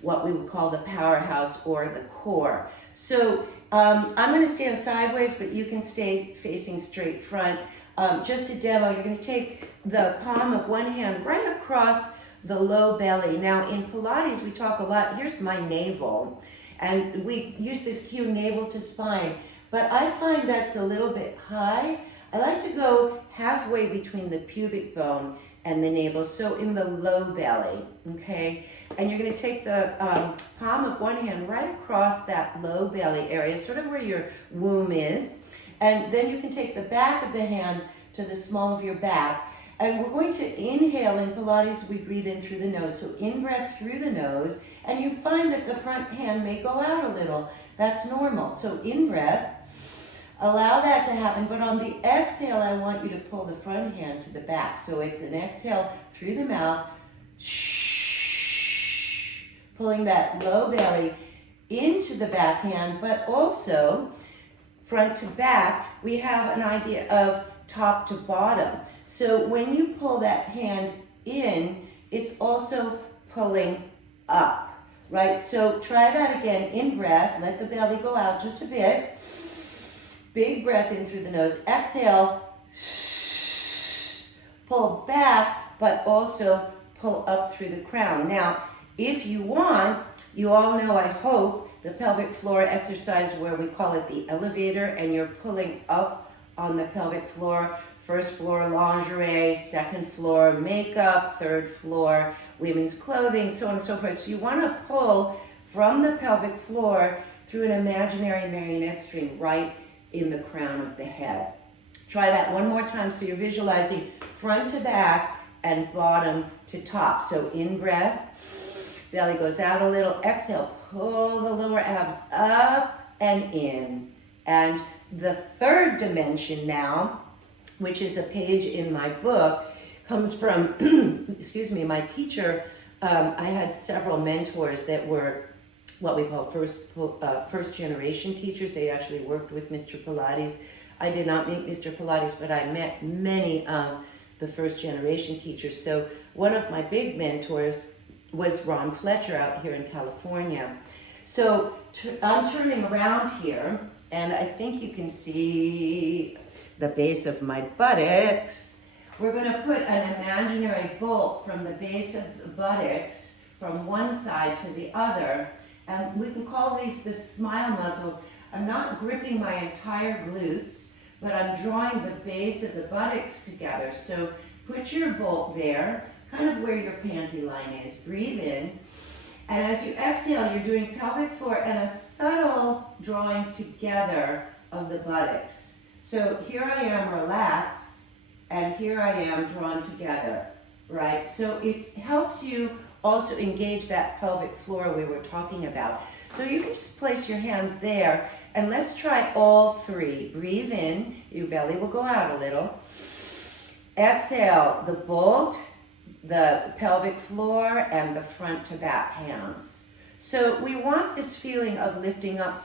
what we would call the powerhouse or the core. So I'm going to stand sideways, but you can stay facing straight front. Just to demo, you're going to take the palm of one hand right across the low belly. Now in Pilates, we talk a lot, here's my navel, and we use this cue navel to spine, but I find that's a little bit high. I like to go halfway between the pubic bone and the navel, so in the low belly, okay? And you're going to take the palm of one hand right across that low belly area, sort of where your womb is, and then you can take the back of the hand to the small of your back. And we're going to inhale in Pilates, we breathe in through the nose. So in-breath through the nose, and you find that the front hand may go out a little. That's normal. So in-breath, allow that to happen. But on the exhale, I want you to pull the front hand to the back. So it's an exhale through the mouth, pulling that low belly into the back hand, but also front to back, we have an idea of top to bottom. So when you pull that hand in, it's also pulling up, right? So try that again. In breath, let the belly go out just a bit. Big breath in through the nose. Exhale, pull back, but also pull up through the crown. Now, if you want, you all know, I hope, the pelvic floor exercise where we call it the elevator, and you're pulling up on the pelvic floor. First floor lingerie, second floor makeup, third floor women's clothing, so on and so forth. So you want to pull from the pelvic floor through an imaginary marionette string right in the crown of the head. Try that one more time so you're visualizing front to back and bottom to top. So in breath, belly goes out a little. Exhale, pull the lower abs up and in. And the third dimension now, which is a page in my book, comes from, excuse me, my teacher. I had several mentors that were what we call first generation teachers. They actually worked with Mr. Pilates. I did not meet Mr. Pilates, but I met many of the first generation teachers. So one of my big mentors was Fletcher out here in California. So I'm turning around here, and I think you can see the base of my buttocks. We're going to put an imaginary bolt from the base of the buttocks from one side to the other, and we can call these the smile muscles. I'm not gripping my entire glutes, but I'm drawing the base of the buttocks together. So put your bolt there, kind of where your panty line is. Breathe in. And as you exhale, you're doing pelvic floor and a subtle drawing together of the buttocks. So here I am relaxed, and here I am drawn together, right? So it helps you also engage that pelvic floor we were talking about. So you can just place your hands there, and let's try all three. Breathe in, your belly will go out a little. Exhale, the bolt, the pelvic floor, and the front to back hands. So we want this feeling of lifting up.